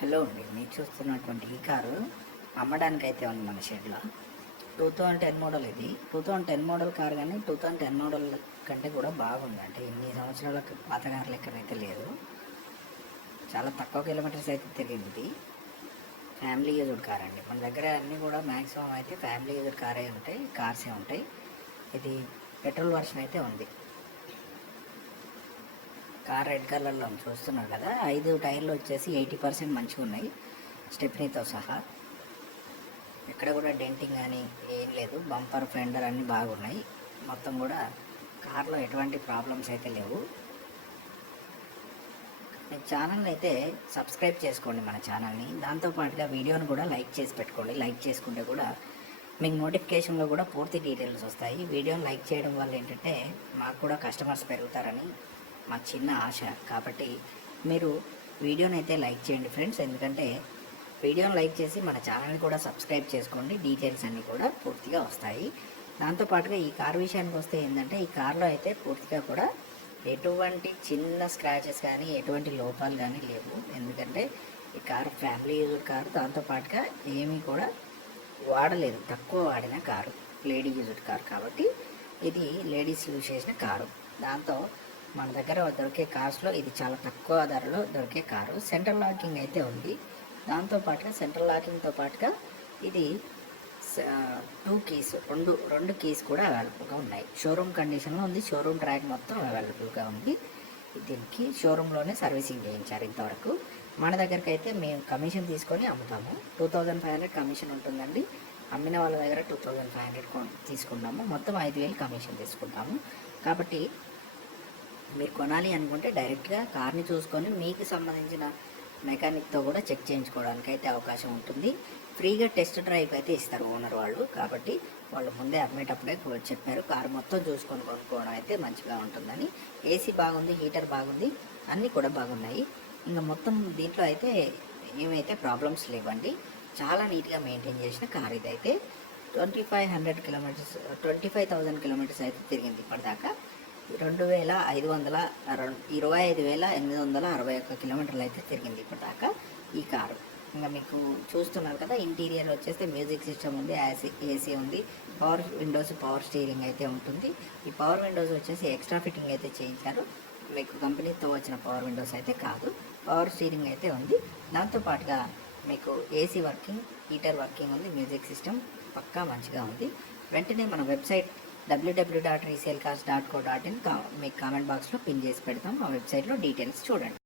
Hello అండి మీరు చూస్తున్నటువంటి ఈ కారు అమ్మడానికి అయితే ఉంది మన షెడ్లో. టూ థౌజండ్ టెన్ మోడల్ ఇది. Two thousand ten model car కానీ టూ థౌజండ్ టెన్ మోడల్ కంటే కూడా బాగుంది. అంటే ఇన్ని సంవత్సరాల పాత కార్ లెక్క అయితే లేదు చాలా తక్కువ కిలోమీటర్స్ అయితే తిరిగింది ఇది. ఫ్యామిలీ యూజ్డ్ కార్ అండి. మన దగ్గర అన్నీ కూడా మ్యాక్సిమం అయితే ఫ్యామిలీ యూజ్డ్ కారే ఉంటాయి కార్సే ఉంటాయి. ఇది పెట్రోల్ వర్షన్ అయితే ఉంది. కార్ రెడ్ కలర్లో చూస్తున్నారు కదా? ఐదు టైర్లు వచ్చేసి ఎయిటీ పర్సెంట్ మంచిగా ఉన్నాయి. స్టెప్నీతో సహా. ఎక్కడ కూడా డెంటింగ్ కానీ ఏం లేదు. బంపర్ ఫెండర్ అన్నీ బాగున్నాయి. మొత్తం కూడా కార్లో ఎటువంటి ప్రాబ్లమ్స్ అయితే లేవు. మీ ఛానల్ అయితే సబ్స్క్రైబ్ చేసుకోండి మన ఛానల్ని. దాంతోపాటుగా వీడియోని కూడా లైక్ చేసి పెట్టుకోండి. లైక్ చేసుకుంటే కూడా మీకు నోటిఫికేషన్లో కూడా పూర్తి డీటెయిల్స్ వస్తాయి. వీడియోని లైక్ చేయడం వల్ల ఏంటంటే మాకు కూడా కస్టమర్స్ పెరుగుతారని మా చిన్న ఆశ. కాబట్టి మీరు వీడియోని అయితే లైక్ చేయండి ఫ్రెండ్స్. ఎందుకంటే వీడియోని లైక్ చేసి మన ఛానల్ని కూడా సబ్స్క్రైబ్ చేసుకోండి. డీటెయిల్స్ అన్నీ కూడా పూర్తిగా వస్తాయి. దాంతోపాటుగా ఈ కార్ విషయానికి వస్తే ఏంటంటే ఈ కార్లో అయితే పూర్తిగా కూడా ఎటువంటి చిన్న స్క్రాచెస్ కానీ ఎటువంటి లోపాలు కానీ లేవు. ఎందుకంటే ఈ కార్ ఫ్యామిలీ యూజ్డ్ కారు. దాంతోపాటుగా ఏమీ కూడా వాడలేదు. తక్కువ వాడిన కారు. Lady used car. కాబట్టి ఇది లేడీస్ యూజ్ చేసిన కారు. దాంతో మన దగ్గర దొరికే కార్స్లో ఇది చాలా తక్కువ ధరలో దొరికే కారు. సెంట్రల్ లాకింగ్ అయితే ఉంది. దాంతోపాటుగా సెంట్రల్ లాకింగ్తో పాటుగా ఇది టూ కీస్ రెండు రెండు కీస్ కూడా అవైలబుల్గా ఉన్నాయి. షోరూమ్ కండిషన్లో ఉంది. షోరూమ్ ట్రాక్ మొత్తం అవైలబుల్గా ఉంది. దీనికి షోరూంలోనే సర్వీసింగ్ చేయించారు ఇంతవరకు. మన దగ్గరికి అయితే మేము కమిషన్ తీసుకొని అమ్ముతాము. Two thousand five hundred commission ఉంటుందండి. అమ్మిన వాళ్ళ దగ్గర టూ థౌజండ్ ఫైవ్ హండ్రెడ్ తీసుకుంటాము. మొత్తం ఐదు వేలు కమిషన్ తీసుకుంటాము. కాబట్టి మీరు కొనాలి అనుకుంటే డైరెక్ట్గా కార్ని చూసుకొని మీకు సంబంధించిన మెకానిక్తో కూడా చెక్ చేయించుకోవడానికి అయితే అవకాశం ఉంటుంది. ఫ్రీగా టెస్ట్ డ్రైవ్ అయితే ఇస్తారు ఓనర్ వాళ్ళు. కాబట్టి వాళ్ళు ముందే అమ్మేటప్పుడే చెప్పారు. కారు మొత్తం చూసుకొని కొనుక్కోవడం అయితే మంచిగా ఉంటుందని. ఏసీ బాగుంది హీటర్ బాగుంది అన్నీ కూడా బాగున్నాయి. ఇంకా మొత్తం దీంట్లో అయితే ఏమైతే ప్రాబ్లమ్స్ లేవండి చాలా నీట్గా మెయింటైన్ చేసిన కార్ ఇదైతే. Twenty five hundred kilometres twenty five thousand kilometres అయితే తిరిగింది ఇప్పటిదాకా. రెండు వేల ఐదు వందల రెండు ఇరవై ఐదు వేల ఎనిమిది వందల అరవై ఒక్క కిలోమీటర్లు అయితే తిరిగింది ఇప్పటిదాకా ఈ కారు. ఇంకా మీకు చూస్తున్నారు కదా ఇంటీరియర్ వచ్చేస్తే మ్యూజిక్ సిస్టమ్ ఉంది ఏసీ ఏసీ ఉంది పవర్ విండోస్ పవర్ స్టీరింగ్ అయితే ఉంటుంది. ఈ పవర్ విండోస్ వచ్చేసి ఎక్స్ట్రా ఫిట్టింగ్ అయితే చేయించారు. మీకు కంపెనీతో వచ్చిన పవర్ విండోస్ అయితే కాదు పవర్ స్టీరింగ్ అయితే ఉంది. దాంతోపాటుగా మీకు ఏసీ వర్కింగ్ హీటర్ వర్కింగ్ ఉంది మ్యూజిక్ సిస్టమ్ పక్కా మంచిగా ఉంది. వెంటనే మన website WW dot resale cost dot co dot in మీకు కామెంట్ బాక్స్లో పిన్ చేసి పెడతాం. మా వెబ్సైట్లో డీటెయిల్స్ చూడండి.